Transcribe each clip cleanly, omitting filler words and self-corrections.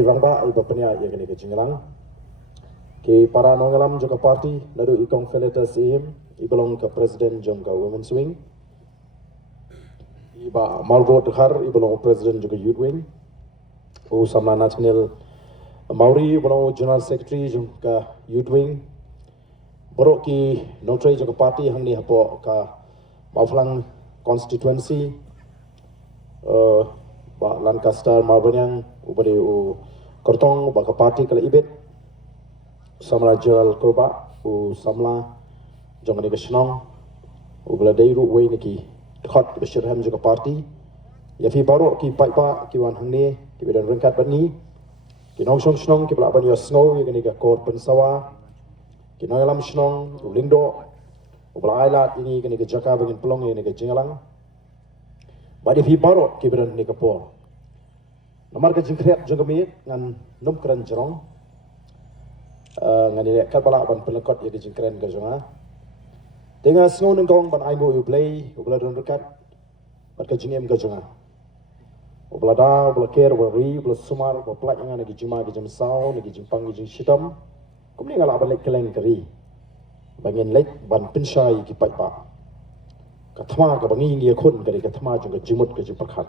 Ki rangba iba penya ya gani ke jinglang. Ki para nongalam juga parti nadu ikong feletas ihim ibalong ke presiden jong ka women's wing. Iba malvo dekhar ibalong presiden juga youth wing. O samla national Mauri ibalong general secretary jong ka youth wing. Borok ki notray juga parti hang ni hapo ka Maflang constituency ba Lancaster Malbanyang ubari u Kortong ba ka parti kala ibet samla Gerald Kurba u samla jong ni kesnong u bela dairu wei niki khot beshirham juga parti ya fi baro ki pai pa ki wan hang ni ki bedan rengkat bani ki nong song snong ki bela ban yo snow ye ni ka kor pensawa ki nong lam snong u lingdo u bela ailat ini ni ka jaka bangin pelong ye ni ka jingalang badi fi baro ki bedan ni ka por nomor ke jingkret juga mi ngan num keren jerong ngan ile kat bala ban pelekot ye jingkren ke jonga dengan snow nengkong ban aimu u blay u bela don rekat bat ke jingem ke jonga u bela da u bela ker u bela ri u bela sumar u bela plak yang ngi jima ke jim sau ngi jimpang ngi jing shitam kumni ngala ban lek keleng keri bangin lek ban pinshai ki pai pa kathma ka bangi ngi khun kari kathma jung ke jimut ke jipakhat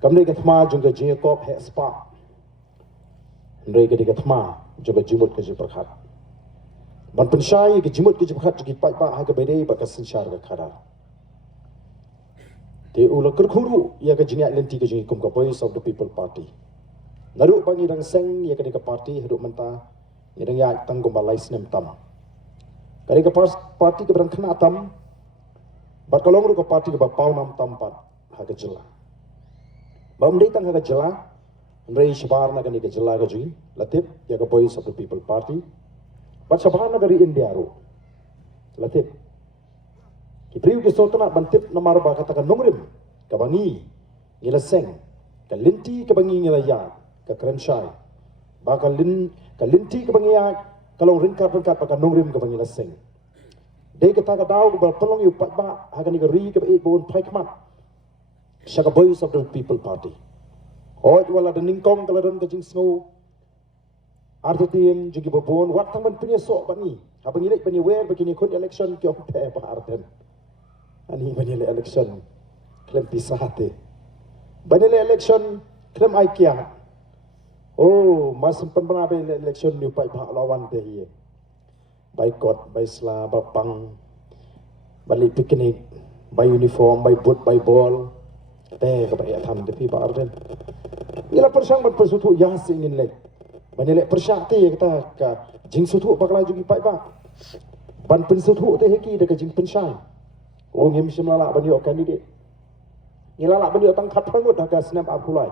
kamne ke thma jung ke jing kop he spa ndai ke thma jung ke jimut ke jipakhat ban penshai ke jimut ke jipakhat ki pai pa ha ke bede ba ka sinshar ke khara te ula kerkhuru ya ke jinya lenti ke jing kum ka voice of the people party naru bangi dang seng ya ke party hidup menta ya dang ya tanggung balai snem tam kari ke party ke berang khna tam bat kalong ru ke party ke ba pau nam tam pat ha ke jela bam dei tang ha ke jela rei shabar na ke jela ke jui latip ya ke voice of the people party bat shabar na dari India ru latip ki priu ke sotna bantip namar ba kata ka nongrim ka bangi ngila seng ka linti ka bangi ngila ya ka krenshai ba ka linti ka bangi ya kalong ringkat ba ka nongrim ka bangi la seng dei ka ta ka daw ba pelong yu pat ba ha ka ni ka ri ka e bon pai kmat Shaka voice of the people party. Oh, wala the ningkong kalaran ka jing snow. Artetin jugi babon wat tang ban punya sok bani. Habang ilek bani wer begini kun election ki ok pe pa arten. Ani bani election klem pisahate. Bani election klem aikia. Oh, mas penpana be election ni pai pa lawan te hi. Boycott, by sla, bapang, balik piknik, by uniform, by boot, by ball. Teh kepada tham de pi ba arden ila persang ban persutu yang singin lek banile persakti kita ka jing sutu bakla jugi pai ba ban pensutu te heki de ka jing pensai o ngim simala ban yo candidate ila la ban yo tang khat phangut da ka snap apulai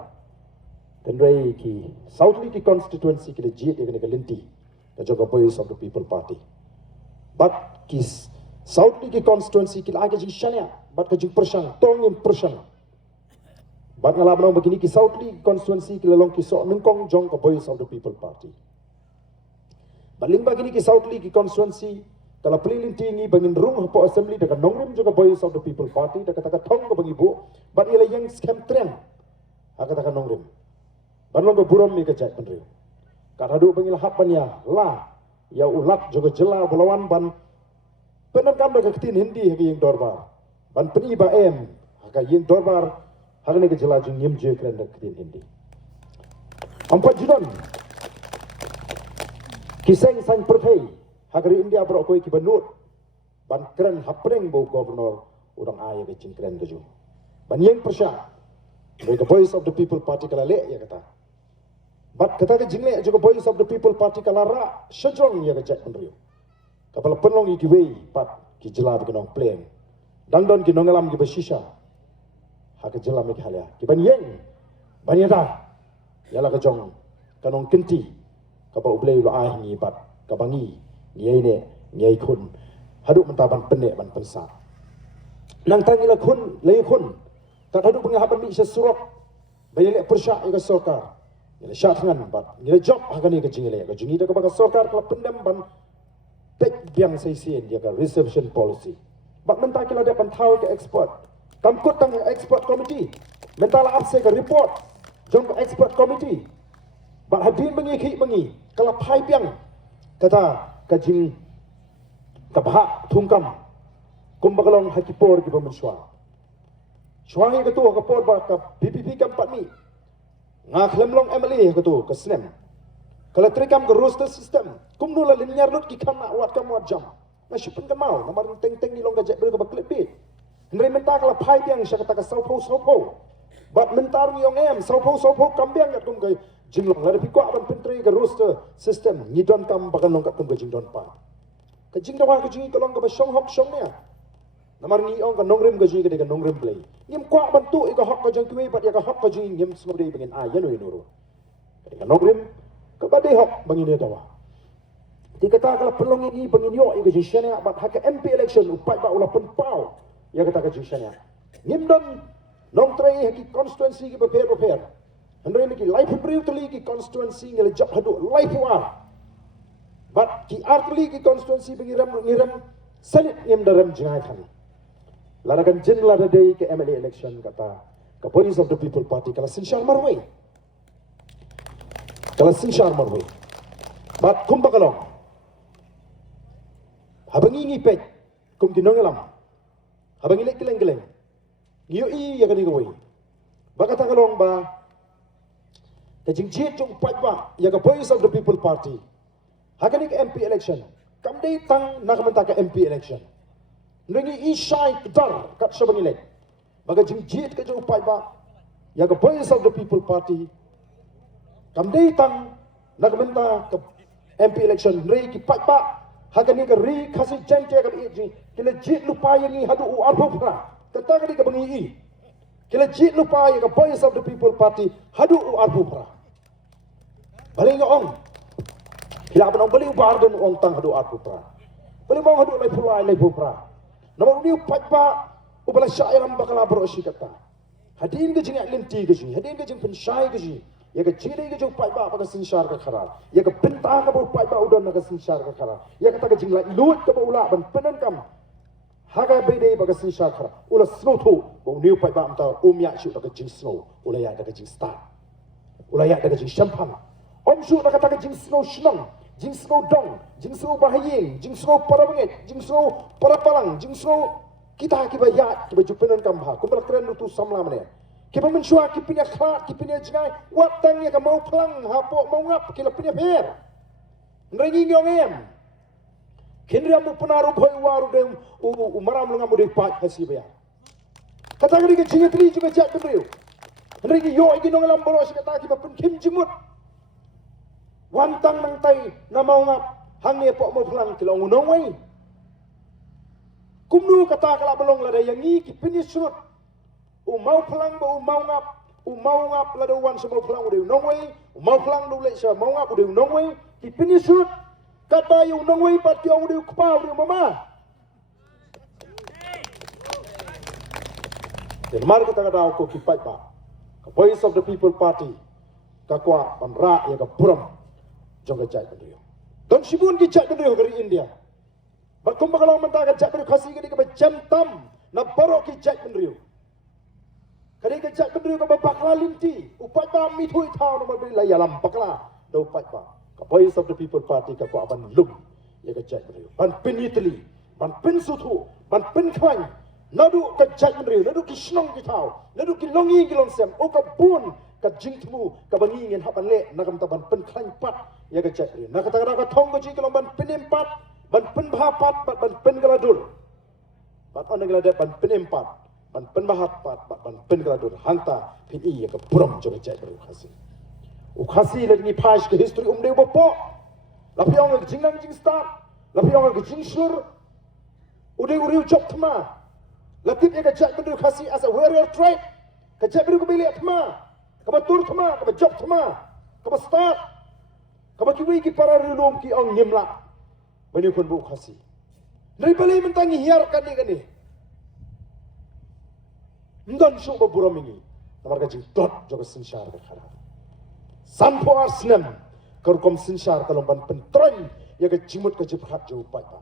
dan rei ki southly ki constituency ki de jit de ka linti ka joga voice of the people party but ki southly ki constituency ki la ka jing shania but ka jing persang tongim persang Bat ngalabang begini ki Southly constituency ki lalong ki sok nengkong jong ka voice of the people party. Baling begini ki Southly ki constituency kalau pelilin tinggi bangin rung hapo assembly dekat nongrim juga voice of the people party dekat taka thong ka bangi bu bat ila yang scam trend aka taka nongrim. Ban long ka buram mi ka jai penri. Kat hadu bangil hapanya la ya ulat juga jela belawan ban penakam dekat tin hindi hagi yang dorbar. Ban peni ba em aka yang dorbar Hagani ke jelajung nyem je keren dak tin hindi. 4 Jun. Kiseng sang perthai hagari India bro koi ki banut ban keren hapreng bo governor urang aya ke cing keren keju. Ban yeng persya. The voice of the people party kala le ya kata. Bat kata ke jingle juga voice of the people party kala ra shajong ya ke jat penrio. Kapala penlong ki wei pat ki jela ke nong pleng. Dangdon ki nongalam ki besisha. Haka jela me khalia ki ban yeng ban yata yala ka jong kanong kenti ka ba ublei lo ai ni bat ka bangi ngei ne ngei khun hadu menta ban penne ban pensa nang tangila khun lei khun ta hadu penga haban mi sesurok bayele persya ka sorkar yala shat ngan bat ngile job haka ni ka jingile ka jingi ka ba ka sorkar ka pendam ban pek biang seisien dia ka reservation policy bat menta kila dia pan thau ke expert Kamkut tang expert committee mentala abse ke report jong expert committee ba hadin mengi kalau pai piang kata kajing kabha thungkam kumbakalong hakipor ki pemensua suangi ketua kapor ba ka PPP kam patmi ngaklemlong MLA ketua ke snem kalau trikam ke roster system kumnula linear lut ki kana wat kam wat jam masih pun mau namar teng ni long gajak ber ka clip bit ndre menta kala pai piang sya kata ka saupo bat mentar ni yong saupo kambiang kat kum kai jinglong la pi ko ban pentri ke roster system ni don kam bakan long kat kum ka jingdon pa ka jingdawa ka jingi kalong ka ba shong hok shong nya namar ni ong ka nongrim ka jingi ka nongrim play ngim kwa bantu ka hok ka jang kuwi bat ya ka hok ka jingi ngim smode bengin ayan oi nuru ka nongrim ka ba de hok bangine dawa di kata kala pelong ini bangin yo i ka jishania bat ha ka MP election upai ba ula pun pau ya kata ka jishania ngim don nong trai ha ki constituency ki prepare Andre ni ki life brief tuli ki constituency ngel job hadu life war but ki artli ki constituency ngiram salit ngem daram jingai khan larakan jin la day ke MLA election kata ka Voice of the People Party kala sinshar marwai but kumbakalong habangi ngi pej kum kinongelam habangi lek keleng ngiyo i ya kani gawai bakata kalong ba kajing jit jung pat ba ya ka Voice of the People Party hakani ka MP election kam dei tang nakamanta ka MP election ngi i shai dar kat sabangi lek baga jing jit ka jung pat ba ya ka Voice of the People Party kam dei tang nakamanta ka MP election ngi ki pat ba hakani ka ri khasi jente ka i kila jit lupa yang ni hadu u arphra kata kali ka bangi i kila jit lupa ya ka Voice of the People Party hadu u arphra balik ong kila ban ong balik bar dan ong tang hadu arphra balik mau hadu lai phra nama ni patpa ubala syairam bakala berosi kata hadin ke jing alinti ke jing hadin ke jing pensyai ke jing ya ke ciri ke jing patpa pada sinsyar ke khara ya ke pentah ke patpa udon ke sinsyar ke khara ya kata ke jing la lut ke ula ban penan kam haga bede pada sinsyar khara ula snow tu bau new patpa amta umya syu ke jing snow ula ya ke jing star ula ya ke jing champagne om syu kata ke jing snow shnong jing snow dong jing snow bahaying jing snow parabengit jing snow parapalang jing snow kita kibaya kiba jupenan kambha kumbal keren tu samla mane kiba mensyua kipinya khat kipinya jingai watang ya ka mau plang hapo mau ngap kila pinya per nrengi ngongem kindria mu penaru bhoi waru dem maram lunga mu de pat hasiba kata gari ke jingatri juga jak bedriu nrengi yo igi nongalam bolos kata kiba pun kim jimut wantang nang tai na mau ngap hangne po mo plang kilo ngunongwai kumnu kata kala belong lada yang ni ki pini surut mau plang ba mau ngap lada wan semua plang udah nongwai mau plang dulu sa mau ngap udah nongwai ki pini surut kata yu nongwai pat ki udah kepau udah mama dan mari kita kata aku ki pai pa Voice of the People Party kakwa pamra ya ka puram jong gajak bendrio don sibun gijak bendrio dari India bakum bakalang mentah gajak bendrio khasi ke ka jam tam na barok gijak bendrio kali gajak bendrio ka bakla limti upai ba mi thui thau na beli la yalam bakla do upai ba ka Voice of the People Party ka ko aban lum ya gajak bendrio ban pin itali ban pin suthu ban pin khwan nadu gajak bendrio nadu kishnong ki thau nadu ki longi ki lonsem o ka bun ka jingtmu ka bangi ngen hapan le nakam taban pen klan pat ya ka chat na kata ka thong ka jingkalong ban penem pat ban pen bha pat ban pen galadul pat on galada ban penem pat ban pen bha pat ban pen galadul hanta pin i ya ka puram jo ka chat ru khasi u khasi le ni phash ke history umde bopo la pyong ka jingnang jing start la pyong ka jing sur ude uriu chop thma la tip ya ka chat ru khasi as a warrior tribe ka chat ru ko beli thma kaba tur thma kaba job thma kaba start kaba kiwi ki para rilum ki ang nyimla bani kon bu khasi dari balai mentangi hiar kan ni ndan shu ba buram ini tamar ka jing dot joga sinshar ka khara sanpo arsnam karkom sinshar kalomban pentran ya ka jimut ka jiphat jo pai pa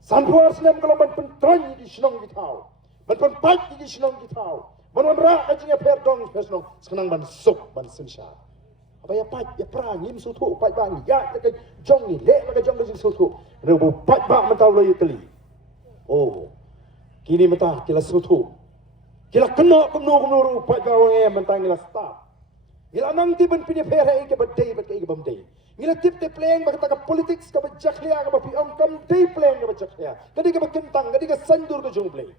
sanpo arsnam kalomban pentran di shnong di thau ban pan pat di shnong di thau Manuan ra kajing per dong pesno sekarang ban sok ban sensha. Apa ya pat ya pra ngim su thu pat bang ya ke jong ni le ke jong ke su thu. Rebu pat ba mentau le kali. Oh. Kini mentah kila su thu. Kila kena kumno pat ba wang mentang kila start. Kila nang ti ban pini per hai ke badai bat ke bamdai. Ngila tip te playing bak taka politics ka bajak lia ka bapi om kam te playing ka bajak lia. Kadi ka bakentang, kadi ka sandur ka jong play.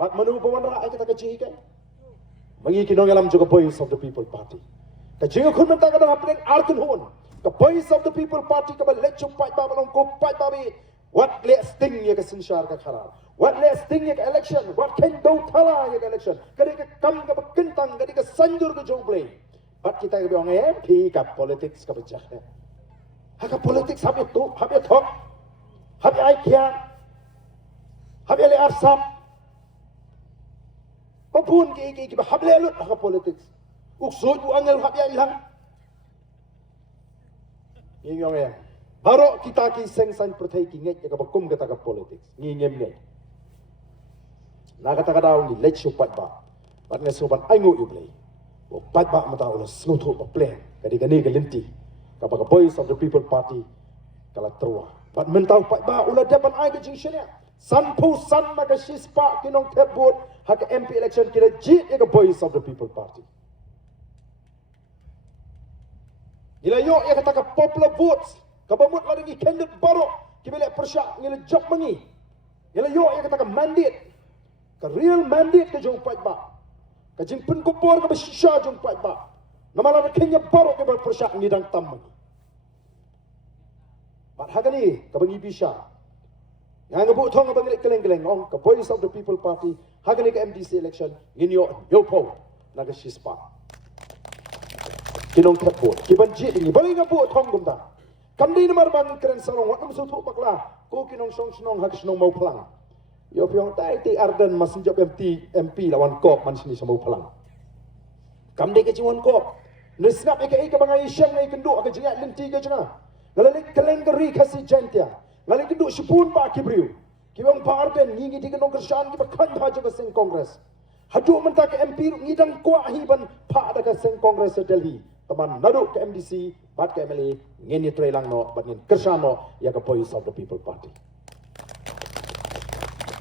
Bat manu pawan ra ay ka taka jihi ka. Mangi kinong alam jo ka Voice of the People Party. Ka jinga kun menta ka na playing arkan hon. Ka Voice of the People Party ka ba lecho pat ba balong ko pat ba bi. What let's sting ya ka sinshar ka kharar. What let's sting ya ka election. What can do thala ya ka election. Kadi ka kam ka bakentang, kadi ka sandur ka jong play. Bat kita ke bilang MP kap politics kap pecah. Hak politics habis tu, habis thok, habis aikian, habis le arsam. Papun ke habis le lut hak politics. Uksud bu angel habis hilang. Ini yang baru kita ki sengsan pertai ki nget ya bakum kata kap politics. Ni ngem nget. Na kata kata ni let supat ba. Bat ne sopan aingu you play. Pat ba mata ulah snutu pa plan kadi kani galinti kapag Voice of the People Party kala terwa bat mentau pat ba ulah dapat ai ke jingshnya san pu san maka sispa kinong tebut hak MP election kira jit ya Voice of the People Party ila yo ya kata ka popular votes kabamut lagi candidate baru kibele persyak ngila job mangi ila yo ya kata ka mandate ka real mandate ke jong pat ba kajing pun kupor ke bersisha jom pat ba. Nama la kenya baru ke berpersyak ngidang tam. Bat hagani ke bangi bisa. Yang ngebu thong ke bangi keleng-keleng ong ke Voice of the People Party hagani ke MDC election nginyo yopo naga sispa. Kinong kepot kiban jit ini bali ngebu thong gumda. Kamdi namar bang keren sarong wat nam sutu pakla ko kinong song snong hak snong mau pelang. Yo piong tai ti Arden masih job MP lawan kop man sini sama pelang. Kam de ke jiwan kop. Ne snap ke ke bangai syang nai kendu ke jingat lenti ke jena. Ngalalik kelengeri kasih jantia. Ngalalik kendu sipun pa kibriu. Kibang pa Arden ngingi di kenong kersan ki bakhan ha jaga seng kongres. Hadu menta ke MP ngidang kwa hiban pa ada ke seng kongres Delhi. Teman nadu ke MDC bat ke MLA ngeni trelang no bat ngin kersan no ya ke Voice of the People Party.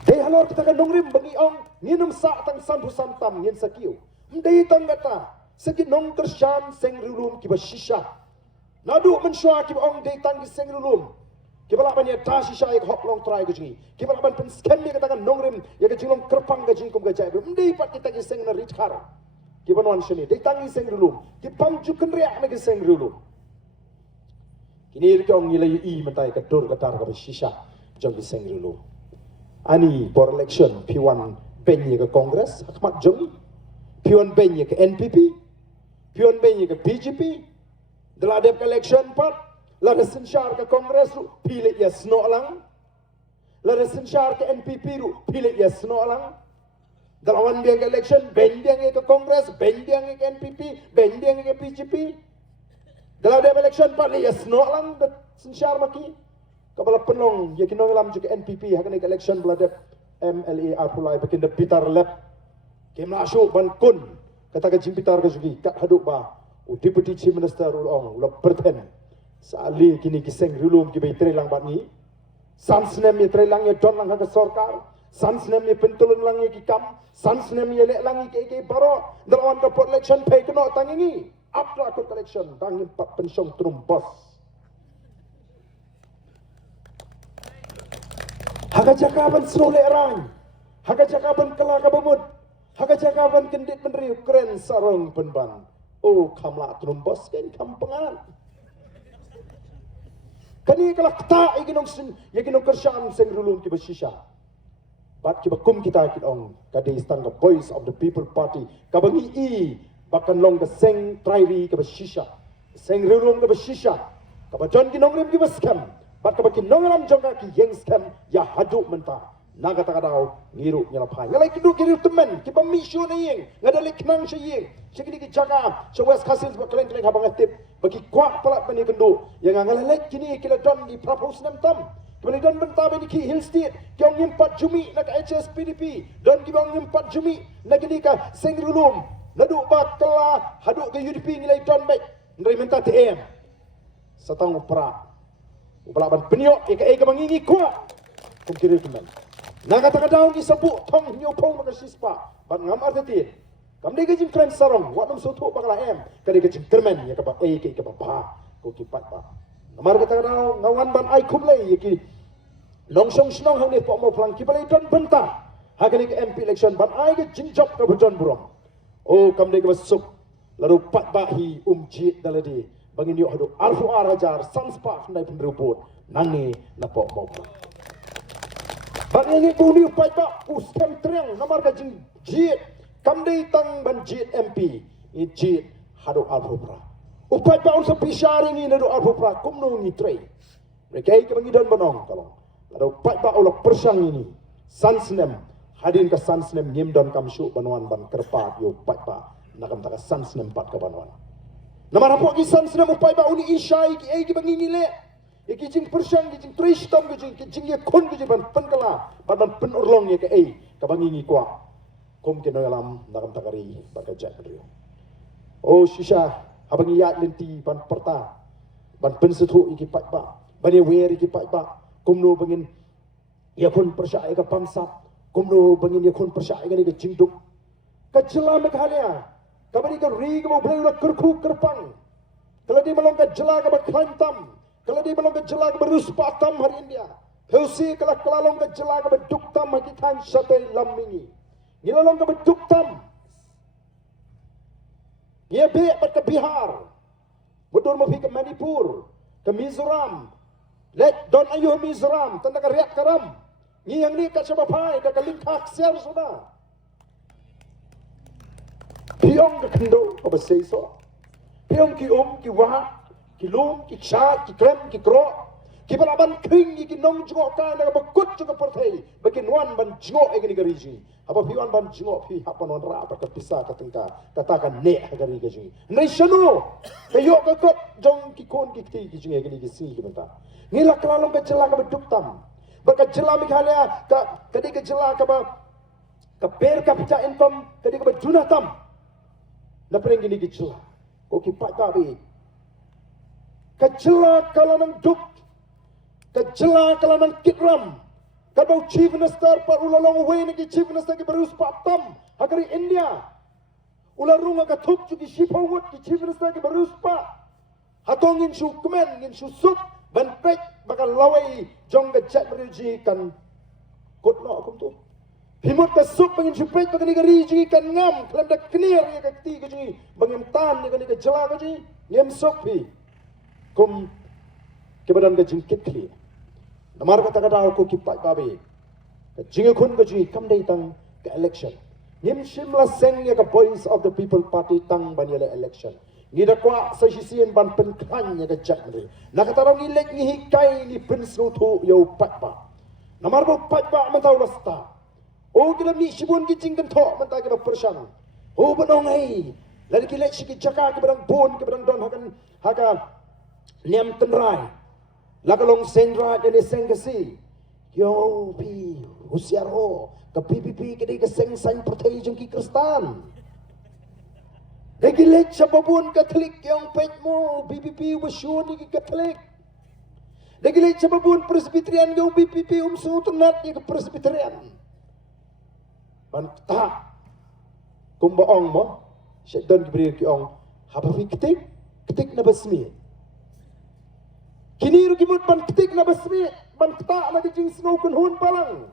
Dei halor kita kan nongrim bagi ong nginum sa tang san busan tam ngin sakiu. Dei tang gata segi nong kersan seng rulum kiba shisha. Nadu mensyua kiba ong dei tang ki seng rulum. Kiba la ban ya ta shisha ya hok long try ke jingi. Kiba la ban pen scam ya kata kan nongrim ya ke jingong kerpang ke jingkum ke jai. Dei pat kita ki seng na richar. Kiba non shini dei tang ki seng rulum. Ki pam juken riak na ki seng rulum. Kini rikong ngilai i mentai ke dur ke tar ke shisha jong ki seng rulum. Ani for election P1 benye ke Kongres Ahmad Jong P1 benye ke NPP P1 benye ke BJP Deladep election pat Lada sensyar ke Kongres ru pilih ya seno lang Lada sensyar ke NPP ru pilih ya seno lang Dalawan biang ke election bendiang ke Kongres bendiang ke NPP bendiang ke BJP Deladep election pat ya seno lang sensyar maki Kapala penong, ya kinong alam juga NPP, hakan ik election beladep MLA Arpulai, bakin de pitar lep. Kem lasu ban kun, kata ka jing pitar ka sugi, kat haduk ba, u deputy chief minister ulong, ula berten. Saali kini kiseng rulum ki bay trelang bat ni. Sansnem ye trelang ye don lang haka sorkar. Sansnem ye pentulun lang ye ki kam. Sansnem ye lek lang ye ke baro. Dalawan ka pot election pay kena tangingi. Apra kot election, tangin pat pensyong trum bos. Haga jakaban senole erang, haga jakaban kelaka bemut, haga jakaban kendit meneri keren sarung penban. Oh kamla trumbos kan kampengan. Kani kalak ta iginong kersan seng rulum ki besisha. Bat ki bakum kita kitong kade istang ka Voice of the People Party kabangi i bakan long ka seng trairi ka besisha. Seng rulum ka besisha. Kabajon kinong rim ki beskam. Bat kabakin nongalam jongka ki yang scam ya haduk mentah. Naga takadau ngiru nyalapai. Ngalai kidu kiru temen ki pamisyu na yeng. Ngadali kenang siya yeng. Siya kini ki jaga. Siya wes kasil sebab keleng-keleng habang atip. Bagi kuat pelat bani kendu. Yang ngalalek kini kila don di propose nem tam. Kemudian bentah ni ki Hill State, kiong ngimpat jumi nak HSPDP, dan kiong ngimpat jumi nak ni ka Sengrulum, naduk ba kela haduk ke UDP ngilai don baik, ndai mentah TM. Satang upra. Upra ban peniok ke mangingi kuat. Kum kiri kemen. Nak kata daun ki sabuk tong nyopong nak sispa, ban ngam artetin. Kam dei ke jing kren sarong, wat nam soto bakala em, kade ke jing kermen ya ka ba ke ba ko ki pat ba. Namar kata daun ngawan ban ai kublai ya ki longsong snong hang ni pok mo plang ki balai don bentah. Hakani ke MP election ban ai ke jing job ka bejon burong. Oh kam dei ke basuk lalu pat ba hi jit daladi. Bangin yuk hadu arfu arajar sanspa kandai penruput nangi na pok mo plang. Bangin ni tu pat ba uskem triang namar ka jing jit kam dei tang ban jit MP i jit hadu arfu pra. Upat ba ursa pisharing ni hadu arfu pra kumno ni trei. Mereka ke bangidan banong kalong. Lalu pat ba ulok persang ini sansnem hadin ke sansnem nyimdon kam syuk banuan ban kerpat yo pat ba nakam taka sansnem pat ke banuan. Nama rapok ki sansnem upai ba uni isyai ki bangingi le. Iki jing persang ki jing tristom ki jing ye kon ki ban penkala ban penurlong ye ke bangingi kwa. Kum ke noyalam nakam takari bakajat beriyo. Oh shisha abangi yat lenti ban perta ban pensetu iki pat ba bani wer iki pat ba kumno bangin yakun persya ka pamsa kumno bangin yakun persya ka ni ke jingduk ka jela mekhalia ka bani ka ri ka boleh ula kerku kerpang kalau di malong ka jela ka baklantam kalau di malong ka jela ka beruspatam hari India heusi kala kelalong ka jela ka beduktam hakitan satai lamingi nilalong ka beduktam ye be ke Bihar betul mau ke Manipur ke Mizoram. Let don ayuh Mizoram, tanda ka riak karam. Ni yang ni kat sabapai, dah ka lingkak siar sudah. Piong ke kendo, apa seiso? Piong ki ki wah, ki lum, ki ksha, ki krem, ki kro. Ki balaban kring, ki nong jengok ka, dah ka bekut juga partai. Bagi nuan ban jengok egani gariji. Apa piwan ban jengok pi hapa non ra apa kepisah katengka katakan nek gari gaji. Nei shanu. Kayo ka kop jong ki kon ki ti ki jinge gani ki si ki benta. Ngila kelalong ke jela ka beduk tam. Baka jela mikhalia ka kadi ke jela ka ba ka per kapita income kadi ka bejuna tam. Na pering gini ki jela. Ko ki pat ka bi. Ka jela kala nang duk. Ka jela kala nang kitram. Kalau Chief Minister par ulalong way ni Chief Minister ki berus patam hakari India ularunga ka thuk ki shipawut ki Chief Minister ki berus pa hatongin shu kmen ngin shu sup ban pek bakal lawai jong ka chat berji kan kotno kum tu himut ka sup ngin shu pek bakal ni riji kan ngam kelam dak clear ya ka ti ka ji bangim tan ni ka jela ka ji ngem sup pi kum ke badan ka jingkit clear Namar kata-kata aku kipat babi. Jinga kun gaji kam day tang ke election. Ngim shimla seng ya ka voice of the people party tang banyala election. Ngida kwa sa sisian ban penklan ya ka jakmri. Nakataraw ni lek ni hikay ni pinsno tu yo patba. Namar bo patba mentaw lasta. O kila mi shibun ki jinggan to mentah ke persang. O banong ay. Lari ki lek shiki jaka ke barang bon ke barang don hakan niam tenrai. Lakalong senra dan sengkasi. Yo pi usiar ho ke PPP ke ke seng san partai jengki Kristen. Regulate sababun Katolik yang petmo PPP wasyun ni Katolik. Regulate sababun Presbyterian yang PPP sutunat ni ke Presbyterian. Bantah kumbaong mo syaitan diberi ki ong apa fi ketik na basmi. Kini rugi mut ban ketik na basmi ban ketak na jing snow kun hun palang.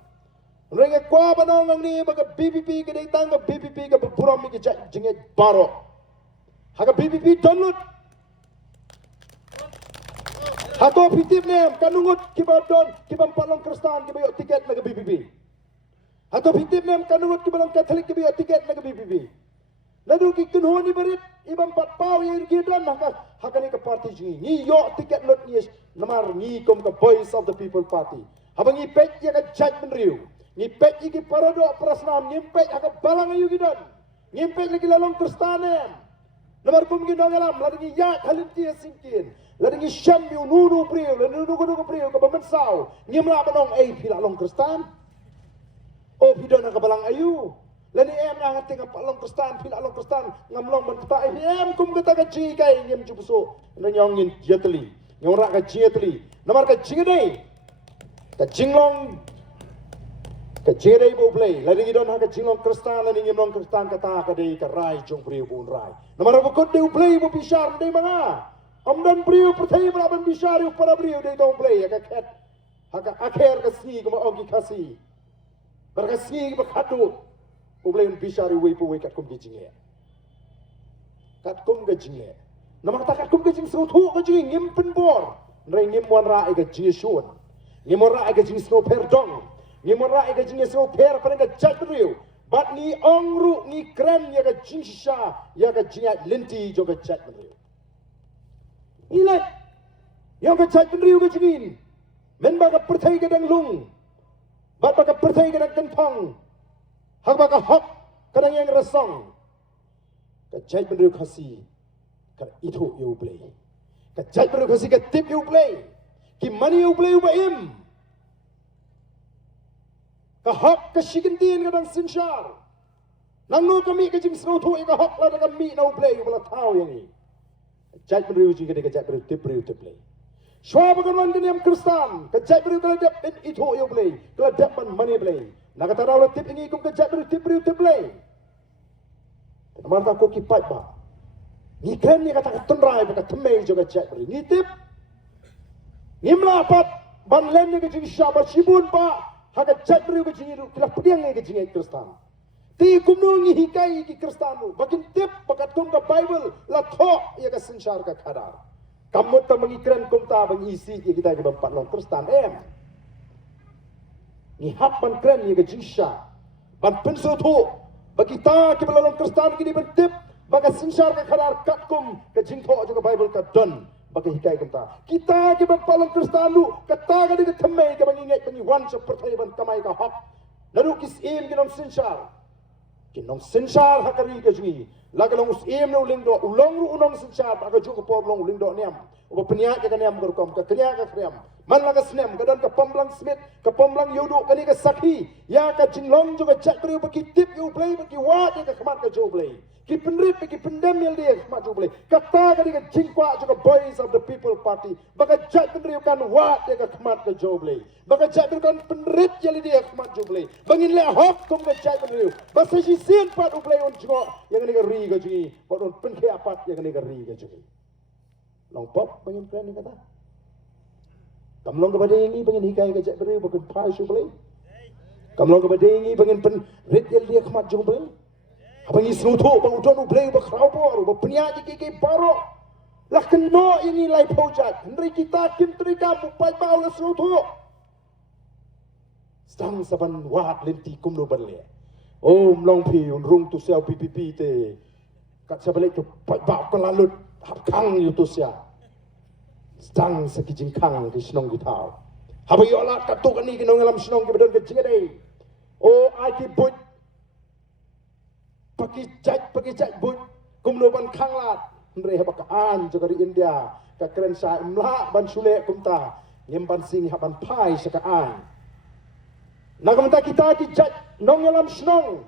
Renge kwa banong ang ni baga BBP ke datang ke BBP ke buram mi ke jinget baro. Haga BBP download. Hato pitip nem kanungut kiba don kiba palong Kristen kiba yo tiket na ke BBP. Hato pitip nem kanungut kiba lang Katolik kiba yo tiket na ke BBP. Lalu ki kunhun ni berit ibang patpaw yang gidan haka ni ka party jingi ni yo tiket lot ni namar ni kom ka voice of the people party habang ipet ya ka judgment riu ni pet iki parado prasnam ni pet haka balang ayu gidan ni pet lagi lalong Kristanen Namar kum gi nong alam ladingi ya khalin ti sinkin. Ladingi syam yu nunu priu, ladingi nunu priu ka bamen sau. Ngimla banong ai pila long kristan. Oh pidana ka balang ayu. Lani em na ngati ka palong kristan pila long kristan ngamlong ban peta em kum kata ka ji kai ngim jubuso. Nanyong ngin jetli. Ngong ra ka jetli. Namar ka jingdei. Ka jinglong ka jere bo play lani ngidon ha ka jinglong kristan lani ngimlong kristan kata ka dei ka rai jong priu bun rai. Namar ko kod dei play bo bishar dei manga. Amdan priu perthai bra ban bishar para priu dei dong play ka khet. Ha ka akher ka sni ko ma ogi khasi. Bar ka sni ba khatu. Ublay un bishari wei pu wei kat kum kijinge. Kat kum kijinge. Namang tak kat kum kijing snow thu kijing ngim pen bor. Nrai ngim wan ra ai kijing shun. Ngim wan ra ai kijing snow per dong. Ngim wan ra ai kijing snow per pada ka jat riu. Bat ni ongru ni kren ya ka jing sha ya ka jing linti jo ka jat riu. Ilat. Yang ka jat riu kijingin. Men ba ka perthai ka dang lung. Bat ba ka perthai ka dang kentang. Hak baka hak kadang yang resong. Kajai bener kasi kad itu you play. Kajai bener kasi kad tip you play. Ki money you play ubaim. Ka hak ka shikintin kadang sinshar. Nangno kami ka jing snow tu ka hak la kami na play wala tau yang ni. Kajai bener kasi kad kajai bener tip play. Shwa bagaimana kini Kristan. Kajai bener kada dep itu you play. Kada dep money play. Nakata raw tip ini kum kejap tip play. Manta ko ki pipe ba. Ni kan ni kata tunrai ba temei jo kejap ni tip. Nimla pat ban len ni kejing syaba shibun ba. Ha kejap ri kejing ru kila pediang ni kejing Kristan. Ti kum no ngi hikai ki Kristan nu. Bakin tip pakat kum ka Bible la tho ya ka sensyar ka khadar. Kamut ta mengikran kum ta bang isi ya kita ke bampat long Kristan ni hak ban kren ni ke jinsha ban penso tu bagi ta ke belalong kristan kini bentip baga sinsar ke khadar katkum ke jingtho juga bible ka don bagi hikai kita ke bapalong kristan lu kata ka ke themai ke bangingai bangi wan seperti ban kamai ka hak lalu kis im ke nom sinsar hakari ke jingi lagalong us im no lingdo ulong ru unong sinsar baga juga por long lingdo niam uba penia ke niam gorkom ka kenia ka kriam man laga snem gadan ka pamlang smith ka pamlang yodo kani ka sakhi ya ka jinglong juga chakri bagi tip you play bagi wa de ka khamat ka jo play ki penrip ki pendem yel de khamat jo play kata kani ka jingkwa juga boys of the people party baga chakri kan wa de ka khamat ka jo play baga chakri kan penrip yel de khamat jo play bangin le hok kum ka chakri basa si sin pat play on jo yang ni ka ri ka ji pot on pen ke apat yang ni ka ri ka ji long pop bangin plan ni kata kamlong kepada ini bangin hikai kajak beri bukan pai su boleh kamlong kepada ini bangin pen red dia khamat jo boleh abang isnu tu bang udon boleh bakrau por bapnia ji ke baro lah keno ini lai project hendri kita kim trika mupai bau la snu tu stang saban wat lenti kum no berle om long pi un rung tu sel ppp te kat sabalik tu pai bau ko lalut hap kang yu tu sia stang sekijing kang di senong di tau habai olat katuk ani ki nongalam senong ki badan ke jingade o ai ki but paki jaj but kumno ban kang lat ndre habak an jogari India ka kren sa imla ban sule kumta ngem ban sing haban pai saka an nagamta kita ki jaj nongalam senong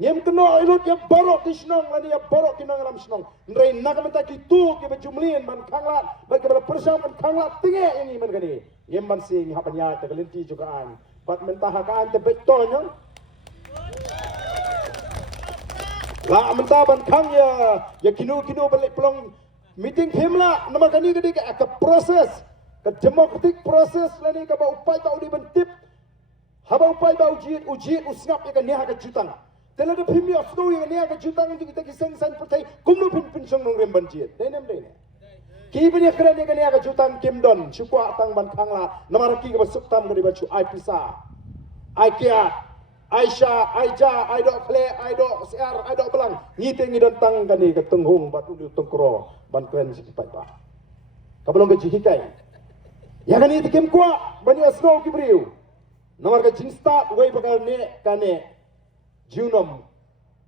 ngem keno ilut ya borok di senong lani ya borok ki nongalam senong ndre nagamta ki tu ki bajumlien ban kang lat ban ke persang ban kang lat tinge ini man gani ngem ban sing haban ya ta galinti juga an bat mentah ka an te betonyo la mentah ban kang ya kinu balik pelong meeting himla nama kani gadi ka proses ka democratic process lani ka ba upai ba udi bentip haba upai ba ujiet usngap ya ka nia ka jutang tela de phimi osno ya nia ka jutang ju kita kiseng san pertai kumno pin song nong remban jiet denem de ki bani kran ya ka nia ka jutang kimdon chukwa tang ban khangla namara ki ka basuk tam gadi bachu ai pisa ai kia Aisyah, Aija, Aido Kle, Aido Siar, Aido Belang. Ngite ngidon tang kani ke tenghung batu di tengkro ban kren sikipai ba. Kabelong ke jihikai. Ya kani tikem kwa bani asno kibriu. Nomor ke jingsta wei bakal ne kane junom.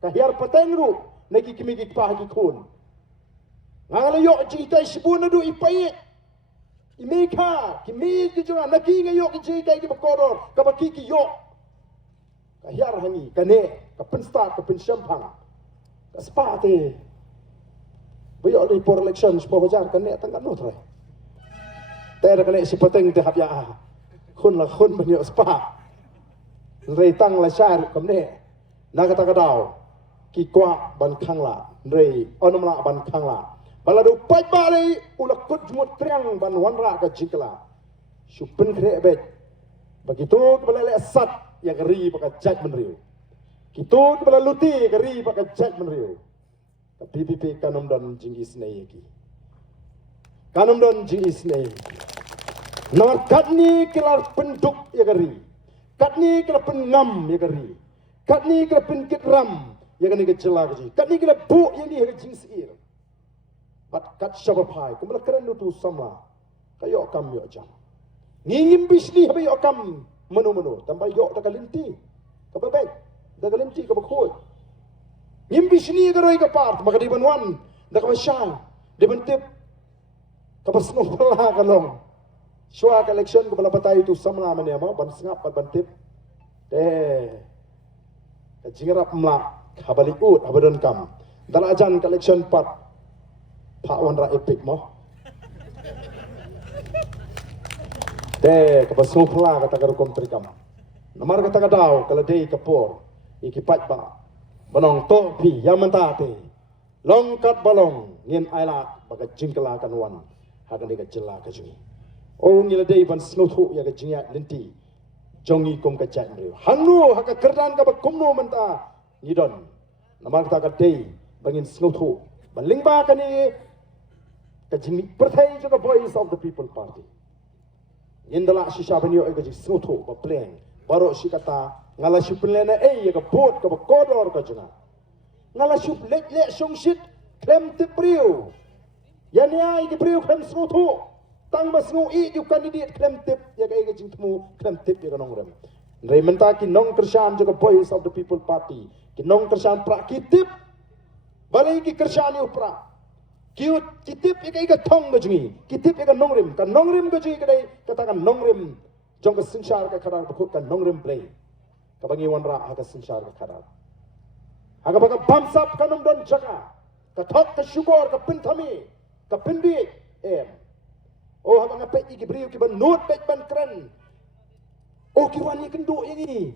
Kahiar patengru neki kimi ki pah ki kun. Angala yok jika sibuna du ipai. Imeka, kimi kijonga naki ngayok jika ki bakoror, kabaki ki yok. Kahyar hangi, kane, kapensta, kapensyampang. Kaspate. Bayok li por election sepuluh jar kane tangkat no trai. Ter kane si pateng te hap ya. Khun la khun banyo spa. Rei tang la syar kamne. Nakata kadau. Ki kwa ban khang la. Rei onam la ban khang la. Baladu pai bali ulak kut jumut triang ban wanra ka jikla. Supen kre bet. Begitu kebala sat yang keri pakai jak menriu. Kitu kebala luti keri pakai jak menriu. PPP kanum dan jingis nei ki. Kanum dan jingis nei. Nomor katni kelar penduk ya keri. Katni kelar pengam ya keri. Katni kelar penkitram ya kani kecela kaji. Katni kelar bu yang ni jingis ir. Kat syabapai kumala keren tu sama kayo kam yo jam ngingim bisni habe yo kam menu tambah yo ta kalinti ka babek da kalinti ka bakhoi ngim bisni ka roi ka part maka di banwan da ka masyan di bentip ka pasno pala ka long shwa ka election ko pala patay tu sama man ya ma ban sngap ban bentip ka jingrap mla habaliut habadan kam dal ajan ka election part Pak Wanra epic mo. Kapag sumupla kata karukom terikam. Namar kata kadau kalau day kapor ikipat ba banong to pi yamantate longkat balong ngin aila baga jingkala kanwan hakan dega jela kajui. Oh ngila day ban snuthu ya ka jingya linti jongi kom ka chat mriu. Hanu haka kerdan ka ba kumno menta ngidon. Namar kata day bangin snuthu balingba kani kajini perthai juga voice of the people party. Indala shisha banyo ay kaji snutho ba plan baro si kata ngala si plena ay ka bot ka ba kodor ka juna. Ngala si le songsit klem te priu. Yani ay ki priu klem snutho. Tang mas ngu i ju candidate klem tip ya ka ay kaji temu klem tip ya ka nongrem. Raymenta ki nong kersan juga voice of the people party. Ki nong kersan prakitip. Balai ki kersan yu pra. Kiut kitip ika thong ga jungi kitip ika nongrim ga jungi kadai katakan nongrim jong ka sinsar ka khadar bakut ka nongrim play ka bangi wanra ha ka sinsar ka khadar aga baga bamsap kanum don jaga ka thok ka shugor ka pinthami ka pindi oh ha banga pe iki briu ki ban not pe ban kren oh ki wani kendo ini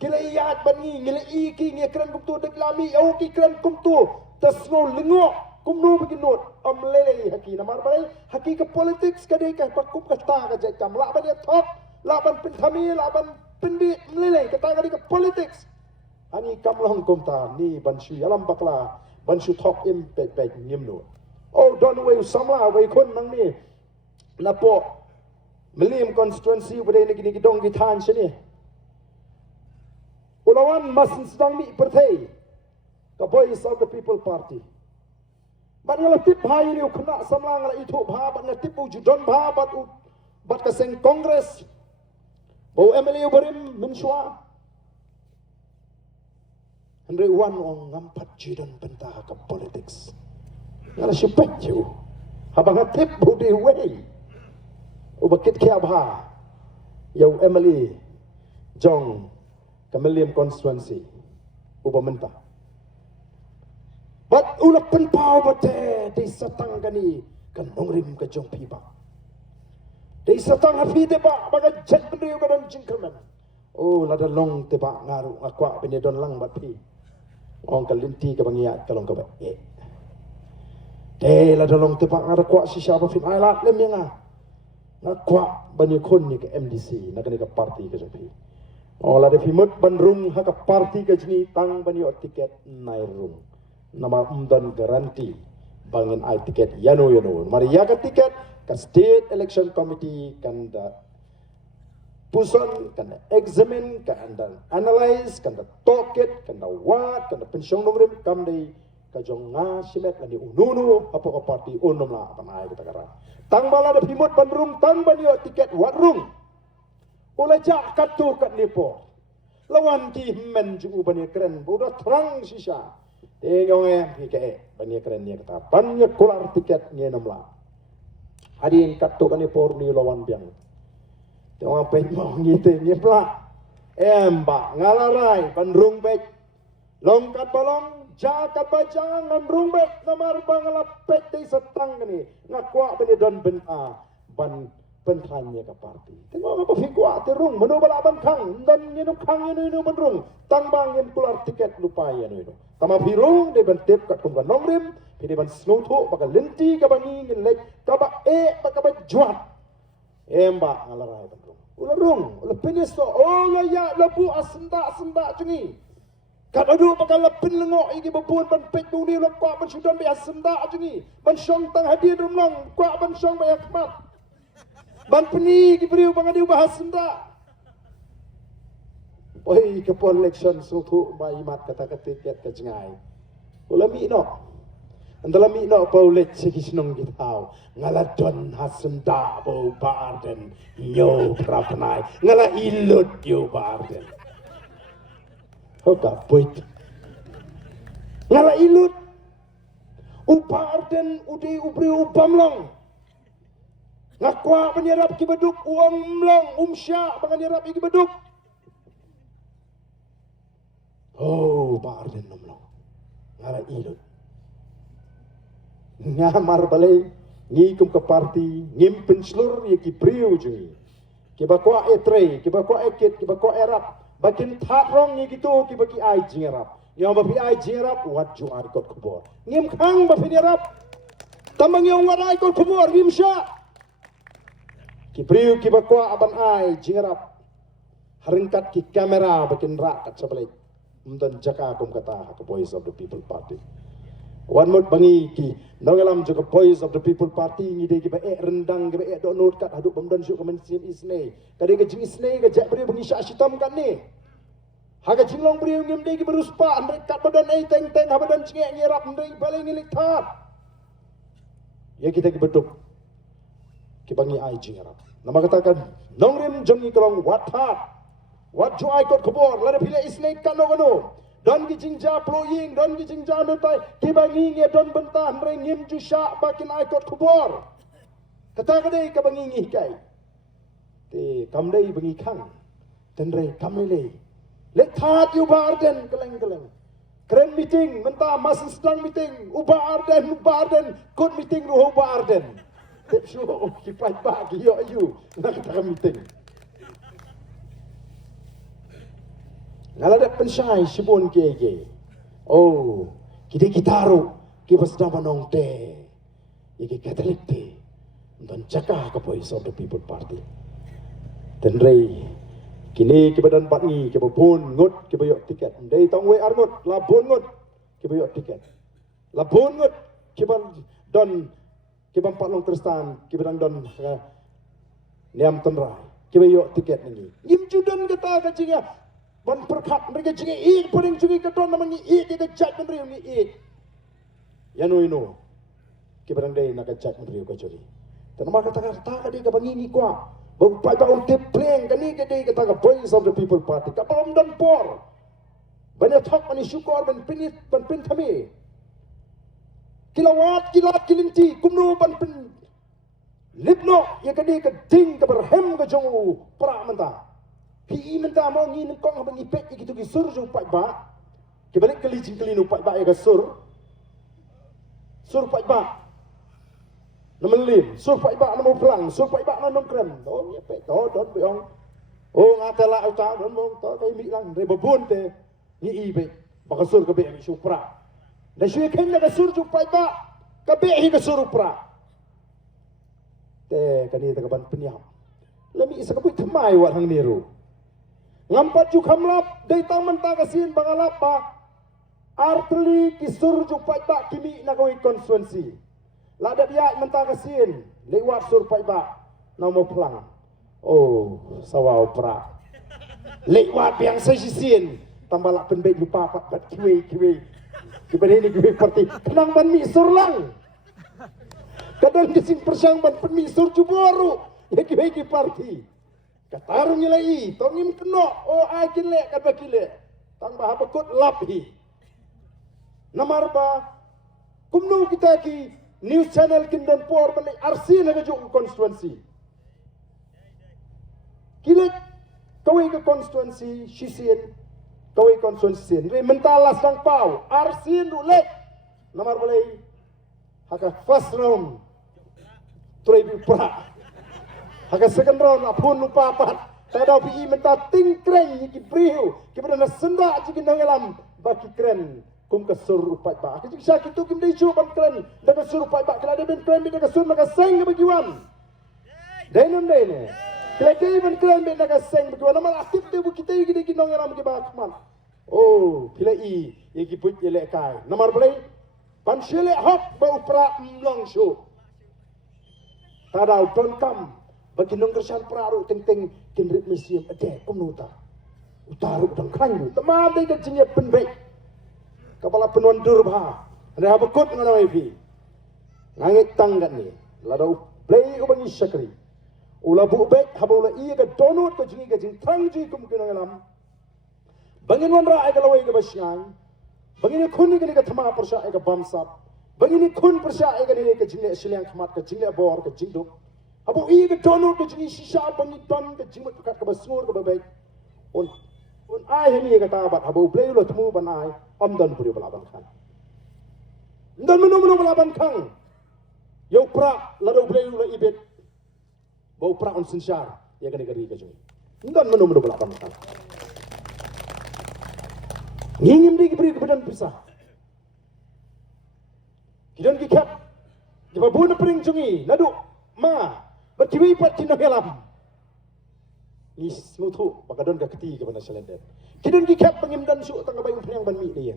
kila iyat ban ni ngila iki ngi kren kum tu deklami oh ki kren kum tu tasno lingo kumno beginot amlele haki namar balai haki ke politics kadai ka pakup kata ka jekam la ban ya thok la ban pinthami la ban pindi mlele kata kadai ke politics ani kamlong kumta ni banshu yalam bakla banshu thok im pe nimno oh don way samla way kon nang ni napo melim constituency bade ni ki dong ki than sini ulawan masin sedang mi perthai ka voice of the people party ban ngala tip hai ni khna samlang ngala ithu bha ban ngala tip u don bha bat ka seng congress bo MLA barim minshwa andre wan ong ngampat jidon pentah ka politics ngala shipet you habang tip bu de way u bakit kya bha yo MLA jong kamelium constituency u pementa Bat ulak penpau bate di satang kani kan nongrim ke jong piba. Di satang hafi teba baga jet bendeu kadon jingkerman. Oh lada long teba ngaru akwa bene don lang bat pi. Ong kalinti ke bangiat kalong ke ba. De lada long teba ngaru kwa si siapa fin ailat lem yang akwa bani kon ni ke MDC nak ni ke parti ke jong pi. Oh lada fimut bandrung ha ke parti ke jini tang bani tiket nairung. Nama umdan garanti bangin ai tiket yano mari ya ka tiket ka state election committee kan da puson kan da examine kan da analyze kan da toket kan da wat kan da pensiong nomrim kam dei ka jong nga simet lani ununu apa ka parti unom la apa ai kita kara tang bala da pimut bandrung tang banyo tiket warung ula ja katu kat nipo lawan ki men ju bani keren bodo terang sisa Tengok PKE, banyak keren dia kata, banyak keluar tiket ni namlah. Hadin kat tu kan ni por ni lawan biang. Tengok apa mau ngite ni pula. Mbak ngalarai bandrung bek. Longkat balong, jakat bajang bandrung bek namar bang ngalapet di setang ni. Ngakwa bani don benta ban pentranya ke parti. Tengok apa fikwa terung menu bala ban kang dan nyenu kang nyenu bandrung. Tangbang yang keluar tiket lupa ya nyenu. Tama pirung de ban tip kat kumkan nongrim, pide ban snowto baka lenti ka bangi ngelek ka ba baka ba juat. Mbak ngalarai bandrung. Ularung, lepin so ya labu asenda jengi. Kat adu baka lepin lengok iki bebun ban pek buni lokwa ban sudan be asenda jengi. Ban syong tang hadir rumlang, kwa ban syong ba yakmat. Ban peni ki beriu bang adi bahas senda. Oi ke election sutu ba imat kata tiket ke jengai. Ulami no. Andalami no paulet sikisnong gitau. Ngaladon hasenda bau barden nyo prapanai. Ngala ilut yo barden. Hoka poit. Ngala ilut. Ubarden udi ubri ubamlong. Ngakwa penyerap ki beduk uang mlong sya penyerap ki beduk. Oh, barden nomlong. Ngala ilut. Ngamar balai ngikum ke parti ngimpin seluruh ye ki priu jungi. Ki bakwa etre, ki bakwa eket, ki bakwa erap. Bakin tharong ni gitu ki baki ai jingerap. Yang bapi ai jingerap wat juar kot kubor. Ngim khang bapi nyerap. Tamang yang wat ai kot kubor bimsya. Ki priu ki bakwa aban ai jingerap. Haringkat ki kamera bakin rak kat sabalik. Mdan jaka kum kata ke Voice of the People Party. Wan mot bangi ki nongalam juga Voice of the People Party ngide ki ba rendang ki ba do not kat haduk pemdan syuk kemen sim isne. Kade ke jing isne ke jak beri bangi syak sitam kan ni. Haga jinglong beri ngim de ki beruspa andre kat badan ai teng teng ha badan cingek nyerap andre balai ngilik tat. Ya kita ki beduk ki bangi ai jingarap. Nama katakan nongrim jongi kelong watat. Wat juai kot kubor lada pilih isne kan no. Don gijing ja ploying, don gijing ja nutai, kibangi nge don bentah rengim jusha bakin aikot kubor. Kata kadai kabangi ngi kai. Te kamdai bangi kang. Tenrei kamile. Lek that you barden keleng. Keren meeting, mentah masih sedang meeting. Ubarden, good meeting ruh ubarden. Tep show kipat bagi yo you. Nak kata meeting. Ngaladak pensyai sibun kege. Oh, kita kitaru, kita sedang menong te. Iki Katolik te. Dan cakap ke Voice of the People Party. Tenrei, kini kita dan patni, kita pun ngut, kita yuk tiket. Dari tangwe arngut, labun ngut, kita yuk tiket. Labun ngut, kita don, kita patnong terstan, kita don niam tenrai, kita yuk tiket ini. Ngim judan kata kacingnya. Ban perkat mereka jengi ik paling jengi kedon namanya ik kita jat menteri ni ik. Ya no ino. Kibarang day nakajat menteri ko jori. Tanama kata dia ka bangi ni kwa. Bang pai bang tip pleng kani ka day kata ka Voice of the People Party. Ka pam dan por. Banyak thak mani syukur ban pinit ban pin thami. Kilat kilinti kumno ban pin. Lipno ya ka day ka ding ka berhem ka jongu pra menta. Pi mentah mau ngi nengkong abang ipek gitu ki sur jo pai ba. Ke balik kali jing kali nu pai ba ya sur. Sur pai ba. Namelim, sur pai ba namo pelang, sur pai ba nang krem. Oh ya pek to don beong. Oh ngatela uta don mong to kai mi lang re babun te. Ni ibe. Baka sur ka be mi supra. Da syue ken ka sur jo pai ba. Ka be hi ka sur upra. Te kani ta ka ban penyam. Lami isa ka pui thamai wat hang niru. Ngampat ju kamlap dari tang mentah kasin bangalap ba artli kisur ju pai ba kimi nakoi konstituensi lada biak mentah kasin lewat sur pai ba namo pelang oh sawau pra lewat biang sesisin tambalak penbek lupa pat kiwe kibane ni kiwe parti kenang ban mi sur lang kadang kising persang ban penmi sur ju boru ya kiwe ki parti katarung nilai, tongim keno, oh ai kile, kan bakile, tang bah bakut lapi. Namar ba kumno kita ki news channel kin don por balik RC na juk constituency. Kilet kawai ke constituency Shisien kawai constituency re mentala sang pau RC rulek namar balai haka first round tray bi pra haka second round apun lupa pat tada pi menta ting kreng ki priu ki benda senda ji kin ngelam baki kren kum ka sur upai ba ki sya ki tu kim dei chu ban kren da ka sur upai ba kala de ben kren da ka sur maka seng bagi wan dai nam dai ne kala dei ben kren da ka seng bagi wan nama aktif de bu kita gi de ki ngelam ki ba kman oh pila i ye ki put ye le kai namar balai pan shele hok ba upra mlong shu tada ton kam bagi nong kersan praru teng kin rit museum ade kumnuta utaru dang kran tamam dei ka jinya penbek kepala penuan durba ada bakut ngono ipi ngangit tanggan ni ladau play ubangi syakri ula bu bek habula iya ka donut ka jing trang ji kum kina ngalam bangin wan ra ka lawai ka basyang bangin khun ni ka thama persya ka bamsap bangin khun persya ka ni ka jingle silang khamat ka jingle bor ka jingduk abu iya ka donut ka jing shisha bangin ton ka jingmut ka basngur ka babek on ai ni ka tabat habu play lo temu banai amdan puri balaban khan dan menu balaban khan yo pra lado play lo ibet bau pra on sinsar ya kan gari ka jo dan menu balaban khan ngingim di beri kebadan pisah kidan ki kap di babun pring jungi ladu ma berkiwi pat kinahelam ni smutu bakadon ka keti ke bana selender kidan ki kap pangim dan su tang bayung yang ban mi dia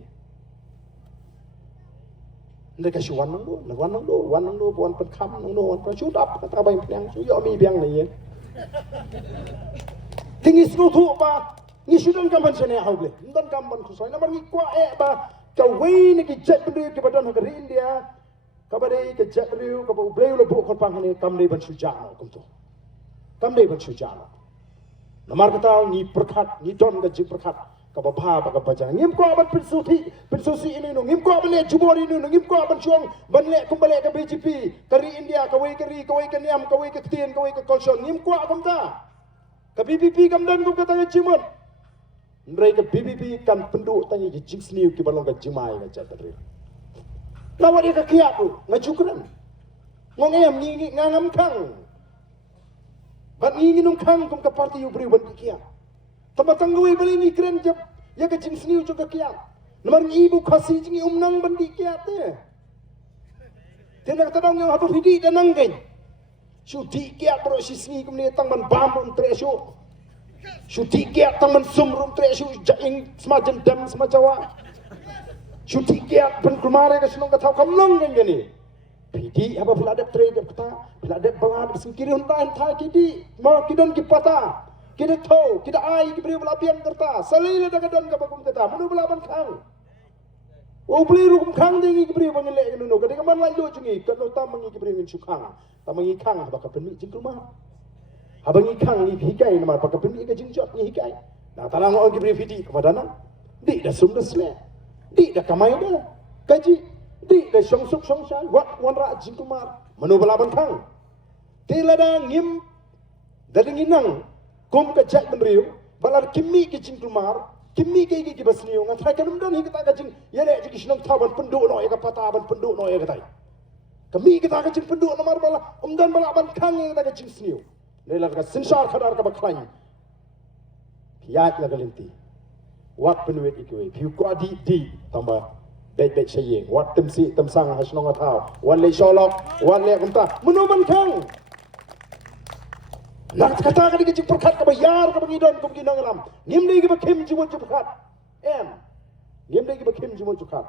ndai ka shuan nang do wan nang do puan pen kham nang do wan pa chu dap ta bayung yang su yo mi biang ni tingi smutu ba ni sudan kamban sene hauble ndan kamban khusai namar ni kwa e ba ka wei ni ki jet bri ki badan ka ri india ka bare ki jet bri ka bu bleu lo bu khon pang ni kam dei ban su ja no kum to kam dei ban su ja no namar kata ni perkhat ni don ka ji perkhat ka ba pha ba ka ba jang ngim ko ban pinsusi ini no ngim ko ban le jubori ni no ngim ko ban chuang ban le kum bale ka BJP ka ri india ka wei ka niam ka wei ka tien ka wei ka kolson ngim ko kam ta ka BBP kam dan kum kata jimon mereka BBP kan penduk tanya je jinx niu ki balong ka jimai ka jatri lawa dia ka kiat tu ngajukran ngong em ngi ngangam kang ban ngi nung kang kum ka parti ubri ban ki kiat tamatang gui bali ni kren jap ya ka jinx niu ka kiat namar ibu khasi jingi umnang ban di kiat te tenak tadang yang habu hidi danang gen su di kiat pro sisni kum ni tang ban bam on tresu Syuti kiat taman sumrum tre syu jaing semacam dam semajawa. Syuti kiat pen kumare ka sunong ka thau kam long gen gani. Pidi apa pula ada tre de kata, pula ada balad singkiri hunta entha kidi, mau kidon ki pata. Kida thau, kida ai ki bri bala pian kerta. Salile daga don ka bakum kata, menu bala ban khang. O bri rukum khang dengi ki bri ban le genu no, kadang man lai lo jungi, kan no tam mangi ki bri ngin sukhang. Tam mangi khang ba ka pen mi jing rumah. Abang ikan ni hikai nama pakai pemik ke jingjot ni hikai. Nah talang orang kibri fiti kepada nak. Di dah sum dah selek. Di dah kamai dah. Kaji. Di dah syong suk syong syai. Wat wan rak jingkumar. Menu balaban kang. Tila dah ngim. Dari nginang. Kum ke jak benriu. Balar kimi ke jingkumar. Kimi ke iki basniu. Ngatrai kanum dan hingga tak kajing. Ya lek jiki senang taban penduk no. Eka patah ban penduk no. Eka tai. Kami kita kajing penduk nomor bala. Dan balaban kang yang kita kajing sniu. Nelar ka sinsar khadar ka baklain piat la galinti wat penuit ikwe piu ko di tamba bet sayeng wat temsi temsang hasnong atau wan le sholok wan le kumta menuman kang nak kata ka dikit perkat ka bayar ka bangidon kum kinang alam ngim dei ka bakim jimon perkat ngim dei ka bakim jimon perkat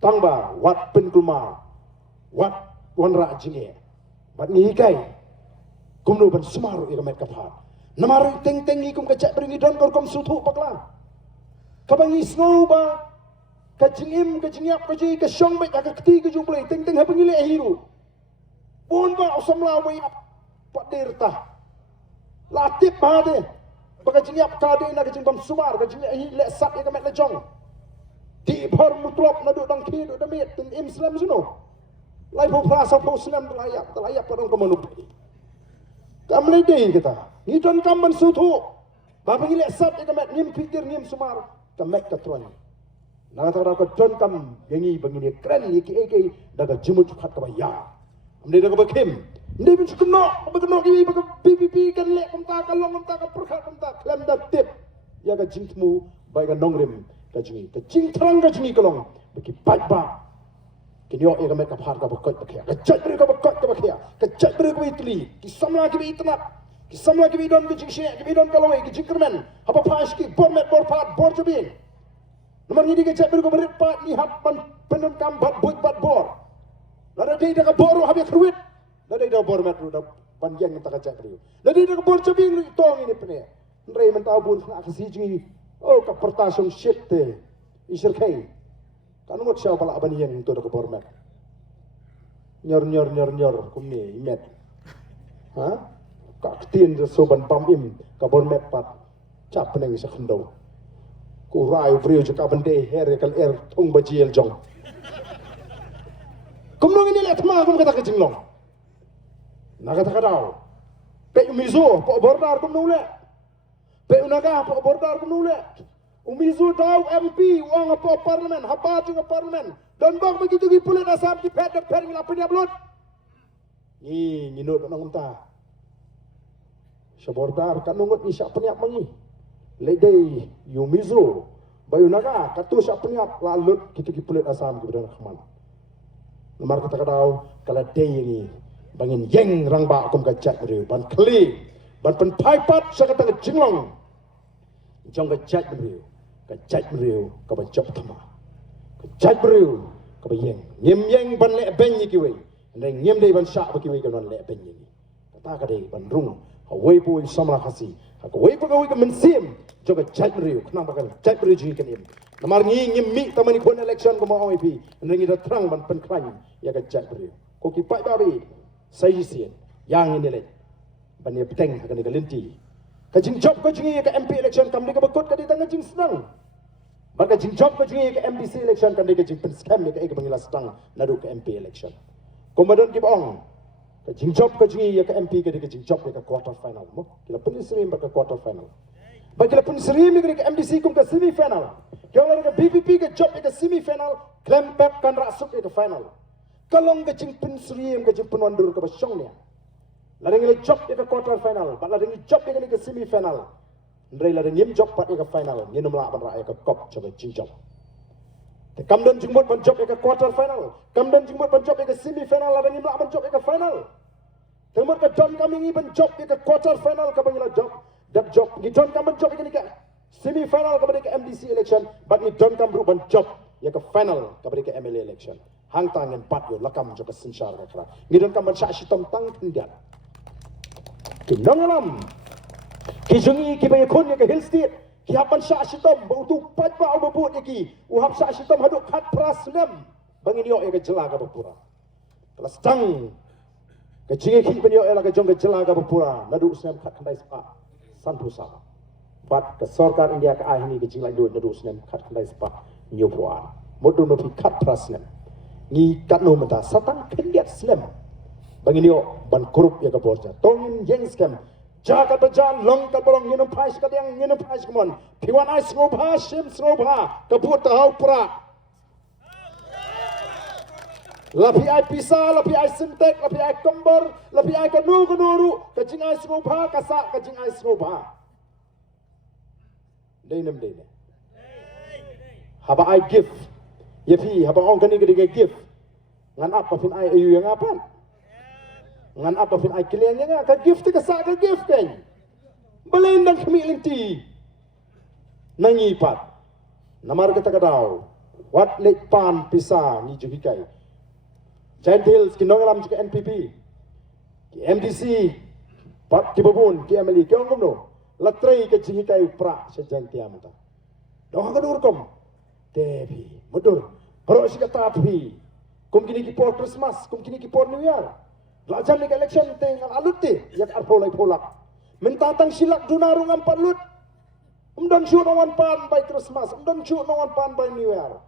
tamba wat penkulma wat wan ra jinge bat ngi kai kumno ban semaru ira met kapha namar teng kum kacak beringi don kor kom sutu pakla kabangi snow ba kajingim kajinyap kaji ka syong bet ka keti ka jumplai teng habangi le hiru bon ba osam la wa padirta latip ba de baka jinyap ka de na kajing bam sumar ka jingi le sat ka met le jong Di bhar mutlak na dudang ki do damit tin Islam suno. Lai pho prasa pho Islam telayak parang kamanupi. Kamle dei kita. Ni don kamban sutu. Ba bangile sat ikamet nim pikir nim sumar kamet katron. Nakatara ko don kam yangi bangini kren iki daga jimut khat ka ya. Amde daga bakim. Ndi bin sukno ki ba PPP kan le kamta kalong kamta ka perkha kamta klem da tip. Ya ka jingtmu bai ka nongrim ka jingi ka jingtrang ka jingi kalong bagi pai ba. Kini yo ega met ka phar ka bakot bakya. Ka jatri ka bakot ka bakya. Ka jatri ka itli. Ki samla ki itna. Ki samla ki don ki jingshi ki don kaloi ki jingkermen. Apa pash ki bormet borpat borjubin. Nomor ini ke jatri ka berit pat ni hap penun kam bat buat bat bor. Lada dei da ka boru habis kruit. Lada dei da bormet ru da panjang ta ka jatri. Lada dei da ka borjubin lu tong ini pene. Ndrei men tau bun nak si jingi. Oh ka pertasong shit te. Isir kai. Kanu ngot siya pala aban yang itu ada kebormet. Nyor kumni imet. Ha? Kak tin soban pamim kebormet pat. Cap peneng sa kendo. Ku rai brio jaka bende her kal tung bajiel jong. Kumnong ini let ma kum kata kejinglong. Nakata kadao. Pe umizo po bordar kumnong le. Pe unaga po bordar kumnong le. Umizu daw MP uang apa parlemen haba juga parlemen dan bang begitu gi pulit asam di pet ngila punya blood ni nyinut nang unta sabordar kan nungut ni sak penyak mangi ledei yumizu bayunaga katu sak penyak lalut gitu gi pulit asam gi bedan khaman lemar kata kadau kala dei ni bangin yeng rang ba kum ka chat riu ban kli ban pen pai pat sakata jinglong jong ka chat riu kajat beriu kaba job tama kajat beriu kaba yeng ban le ben ni kiwe ndeng nyem dei ban sha ba kiwe kan le ben ni kata ka dei ban rung hawai pu samra khasi ha ko wai pu ka wi ka mensim jo kajat beriu kna ba kan jat beriu ji kan im namar ngi nyem mi tamani kon election ko ma OIP ndeng ida trang ban pen klan ya kajat beriu ko ki pai ba bi sai sien yang ini le ban ye peteng ka ni ka linti ka jing job ka jingi ka MP election kam ni ka bakot ka di tanga jing senang. Maka jing job ka jingi ka MPC election kan ni ka jing pen scam ni ka ega bangila stang nadu ka MP election. Komadon ki baong ka jing job ka jingi ka MP ka di ka jing job ni ka quarter final mo. Kila pen srim ka quarter final. Ba kila pen srim ni ka MDC kum ka semi final. Kila ka BPP ka job ni ka semi final, claim back kan rasuk ni ka final. Kalong ka jing pen srim ka jing pen wandur ka basyong ni. Ladang ile job ke quarter final, bat ladang job ke semi final. Ndrei ladang yim job pat ke final, nginum la ban ra ke kop coba jing job. Te kamdan jingmot ban job ke quarter final, kamdan jingmot ban job ke semi final, ladang yim la ban job ke final. Temut ke don kami ngi ban job ke quarter final ka bangila job, dap job ngi don kam ban job ke semi final ka bade ke MDC election, bat ngi don kam bru ban job ya ke final ka bade ke MLA election. Hang tangen pat yo lakam jo ke sensyar ka kra. Ngi don kam ban sha shitom tang tindiat. Kinangalam kijungi kibay kon ke hill state kihapan sya sitom bautu pat ba ubut iki uhap sya sitom haduk khat prasnem bangin yo ke jela ka bapura kelas tang ke jingi ki ben yo ela ke jong ke jela ka bapura nadu snem khat khandai spa santusa bat ke sarkar india ka ahini ke jinglai do nadu snem khat khandai spa nyu puan modu no pi khat prasnem ni kat no mata satang kendiat snem bangin yo ban korup ya ka borja tongin yeng scam jaga berjalan long ka bolong nginum pais ka yang nginum pais kemon piwan ai snobha sim snobha ka but hau pra lapi ai pisa lapi ai sintek lapi ai kembar lapi ai ka nuru ka jing ai snobha ka sa ka jing ai snobha deinem deine haba ai gift yepi haba ong kani gede gift ngan apa fin ai ayu yang apa ngan apa fin ai kliennya nga ka gift ka sa ka gift kan balendang kami linti nangipat namar kata kadau wat lek pan pisa ni juhikai Giant Hills kinongalam juga NPP ki MDC pat ki babun ki MLE ki ongomno latrei ka juhikai pra sejanti amata doha ka durkom devi mudur baro sikata tapi kum kini ki por Christmas kum kini ki por New Year Lajan ni election teng alut ti yak arpolai polak. Mentatang silak dunarung ampat lut. Umdan shoot no one pan by Christmas. Umdan shoot no one pan by New Year.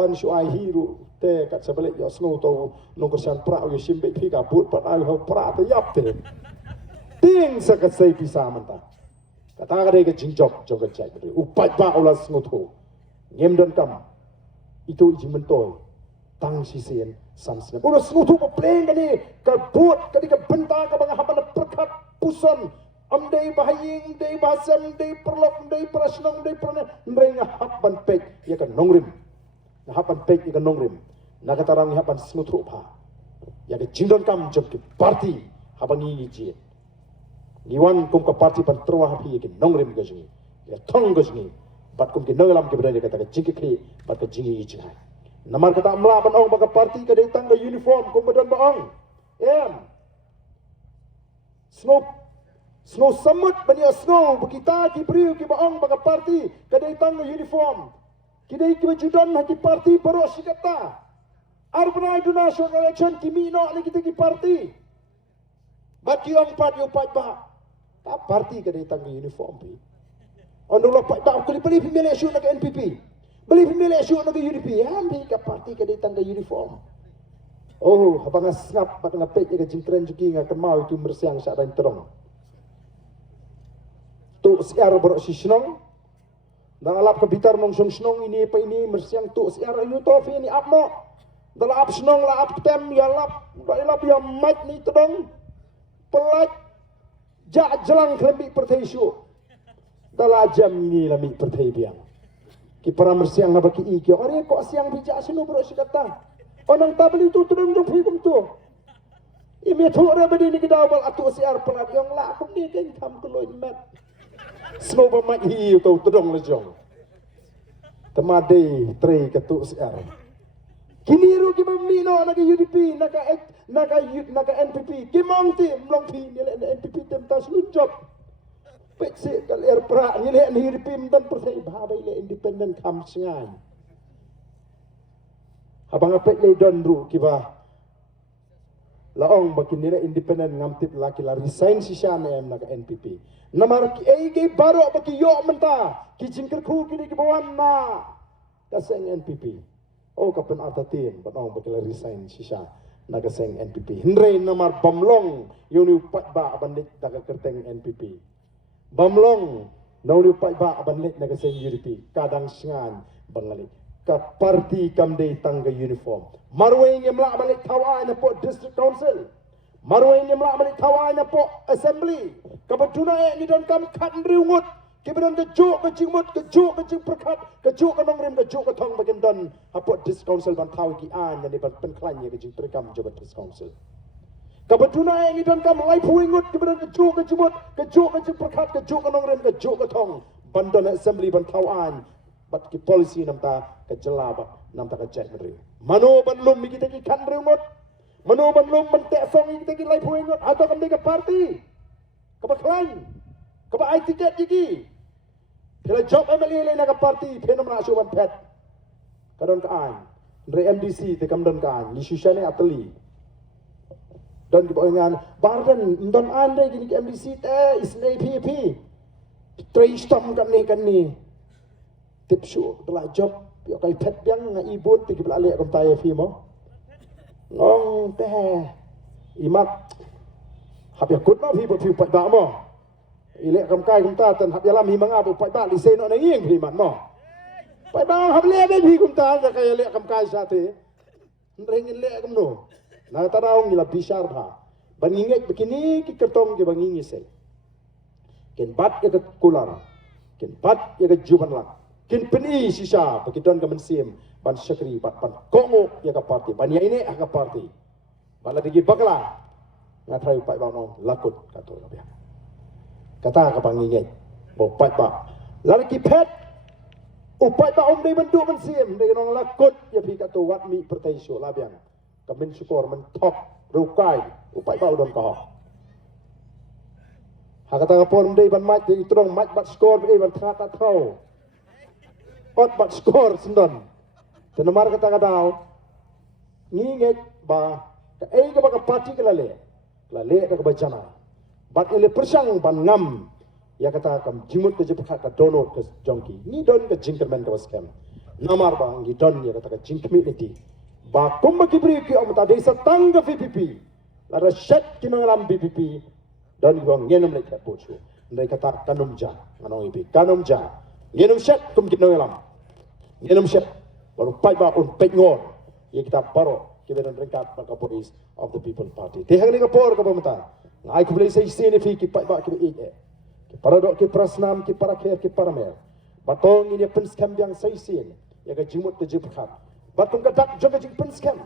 ban shuai hiru te kat sebalik yo snow to nong kersan pra yo simbe pi ka but pat ai ho pra te yap te ting sakat sai pisa manta kata ka de ke jingjok jok ka chai upat ba ola snow to ngem dan kam itu iji mentoy tang sisien samsna udah snow to pleng kani ka but kani ka benta ka bang hapan perkat puson amdei bahaying dei basam dei perlok dei prasnong dei prana ndrenga hapan pek ya ka nongrim hapan pek ya ka nongrim nakatarang hapan snutru pha ya ka jingdon kam jok ki party habangi ji niwan kum ka party pan troa hapi ya ki nongrim ga jingi ya thong ga jingi bat kum ki nonglam ki berani kata ka jingi kri bat ka jingi ji namar kata amla ban ong ba ka party ka dei tang ga uniform kum badan ba ong snow samut bania snow kita ki priu ki baong baka party kadai tang uniform kidai ki bajudan haki party paro sikata arbana du national election kimi no ni kita ki party baki ong pat yo pat ba ta party kadai tang uniform pi ondulo pat ba ko beli pemilih isu nak NPP beli pemilih isu nak UDP ambi ka party kadai tang uniform oh habang ngap bat ngapek ya jingkren juki nga kemau itu mersiang sak dan terong tu siar berok si senong dan alap ke bitar nong song senong ini apa ini mersiang tu siar ayu tofi ini apno dalam ap senong la ap tem ya lap lap ya mat ni tedong pelat jak jelang kelembi pertai isu dalam jam ini lami pertai biang ki para mersiang na baki iki ore kok siang bijak sino berok si kata onang tabeli tu tedong jong hikum tu imi tu ora bedi ni kedawal atu siar pelat yang la kum ni kan kam keloi mat Snow bermak hiu tau tedong lejong. Temade tre ketuk siar. Kini ru ki mino naka UDP naka NPP. Kimong ti mlong pi nile NPP tem tas lunjop. Pekse kal erpra nile UDP dan persai bahaba ile independent kam sengai. Abang apek le don ru kiba. Laong baki nile independent ngamtip laki la resign sisyan naka NPP. Namar ki barok baki yok menta ki jingker ku kini ki bawan na kaseng NPP oh kapen artatin banong baki la resign sisa na kaseng NPP hindre namar bamlong yoni upat ba bandit daga kerteng NPP bamlong noni upat ba bandit na kaseng UDP kadang sengan bangali ka parti kamde tangga uniform marweng yemla balik tawa na po district council Marwai ni melak balik tawanya po assembly. Kabaduna ni dan kam kat riungut. Kibedan kejuk kecimut kejuk kecing perkat kejuk ke nongrim kejuk ke tong bagian dan apa dis council ban tahu ki an yang ban penklannya kecing terkam jabat dis council. Kabaduna ni dan kam lai puingut kibedan kejuk kecimut kejuk kecing perkat kejuk ke nongrim kejuk ke tong bandan assembly ban tahu an bat ki polisi namta ke jelaba namta ke cek meri. Mano ban lum kita ki kan riungut. Mano ban lum mentek song kita ki lai puingut atau kan ke parti. Kebaklan. Keba ai tiket gigi. Bila job MLA lain nak parti, pena nak suwan pet. Kadon kaan, dari MDC te kamdon kaan, di susane ateli. Dan di bawah bardan don ande gini ke MDC te isne PP. Tray stom kan ni. Tip show telah job yo kai pet biang nga ibun te gibla le kam tayo fi mo. Ngong teh imat hab yakut ma fi bo fi pat ba mo. Ilek kam kai kum ta tan hab yalam hi manga bo pat ba li se no na nging fi mat mo. Pat ba hab le be fi kum ta ka kay lek kam kai sa te. Ndrengin lek kam no. Na taraw nila bishar ba. Banginget begini ki kertong ke bangingi se. Ken bat ya ke kular. Ken bat ya ke juban lak. Ken peni sisa pakidon ka mensim ban syakri bat ban kongo ya ka parti. Ban ya ini ka parti. Bala digi bakla. Ngatrai pat ba mo lakut kato labia. Kata ka banginget. Bo pat ba. Lagi pet upai ba om dei bentuk mensim dei nong lakut ya pi kato wat mi pertaisyo labiang. Kamin syukur men top rukai upai ba udon ka. Hakata ka pon dei ban mat dei trong mat bat skor dei ban thata thau. Ot bat skor sendon. Tenamar kata kadau nginget ba ka ei ka ba ka parti ka lale. Lale ka ba jana. Bat ele persang ban ngam ya kata kam jimut ke jepat ka donor ke jongki. Ni don ke jingkermen ka scam. namar bang gidon ya kata jing community ba kumba kibri ki amta desa tangga VPP lara shat ki mangalam BPP dan gong ngenum le kapochu ndai kata kanumja nganong ibi kanumja ngenum shat kum kinongalam ngenum shat baru pai ba un pengor ya kita paro kiberan rengkat pa kapolis of the people party te hang ni kapor ka pamata ngai ku boleh sei sene fi ki pai ba ki ki paradok ki prasnam ki parakher ki paramer batong ini penskam yang sei sen ya ka jimut te jipkhat batum ka dak joga jing penskam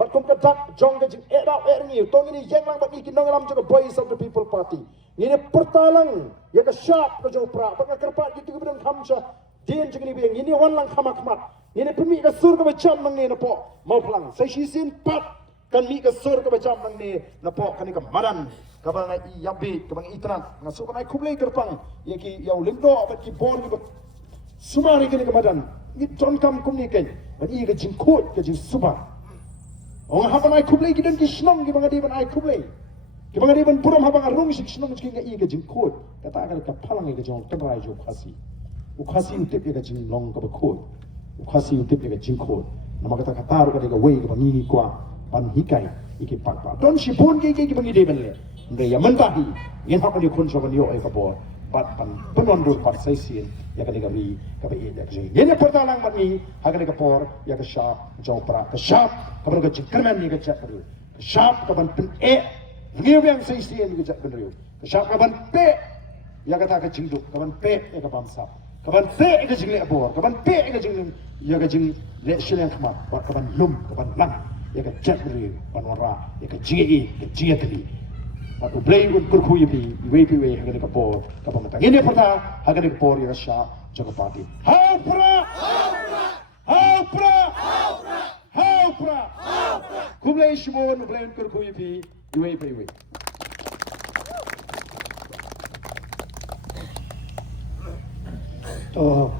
batum ka dak jonga jing era erni tong ini yang lang bat ni kinongalam joga boys of the people party ini pertalang ya ka sharp ka jo pra ba ka kerpat gitu kiberan khamsa din jing ni beng ini wan lang khamak mat ini pemi ka sur ka bacham nang ne na po mau plang sei si sin pat kan mi ka sur ka bacham nang ne na po kan ka madan ka bang ai yabi ka bang itran ngaso ka ai kublai kerpang ya ki yau limdo bat ki bor ki sumari kan ka madan ni ton kam kum ni kan ban i ka jing khot ka jing suba ong ha bang ai kublai ki dan ki shnong ki bang adi ban ai kublai ki bang adi ban puram ha bang rung sik shnong ki ka i ka jing khot ka ta ka phalang ka jong tabrai jo khasi ukhasi utip ka jing long ka ba khot ukhasi utip ka jing khot nama kata kataru ka ka wei ka bangi kwa pan hikai iki pak pak don sipun ki bangi de ben le ndai ya mentahi yen ha ni kun so ban yo ai ka bo pat pan penon ru pat sai sin ya ka ka ri ka ba e ya ka jing yen pertalang ban ni ha ka por ya ka sharp jo pra ka sharp ka ban ka jing kerman ni ka chat ru ka sharp ka ban pen e ngi yang sai sin ni ka chat ben ru ka sharp ka ban pe ya ka ta ka jing du ka ban pe ya ka bam sap kaban pe ka jing le bor kaban pe ka jing ya ka jing le shileng khma ba kaban lum kaban lang ya ka chat ri panora ya ka ji ka ji ti ba to blay un kur khu yi we ha ka bor ka ba mata ini perta ha ka bor ya sha jaga party ha pra kublay shimon blay un kur khu yi we to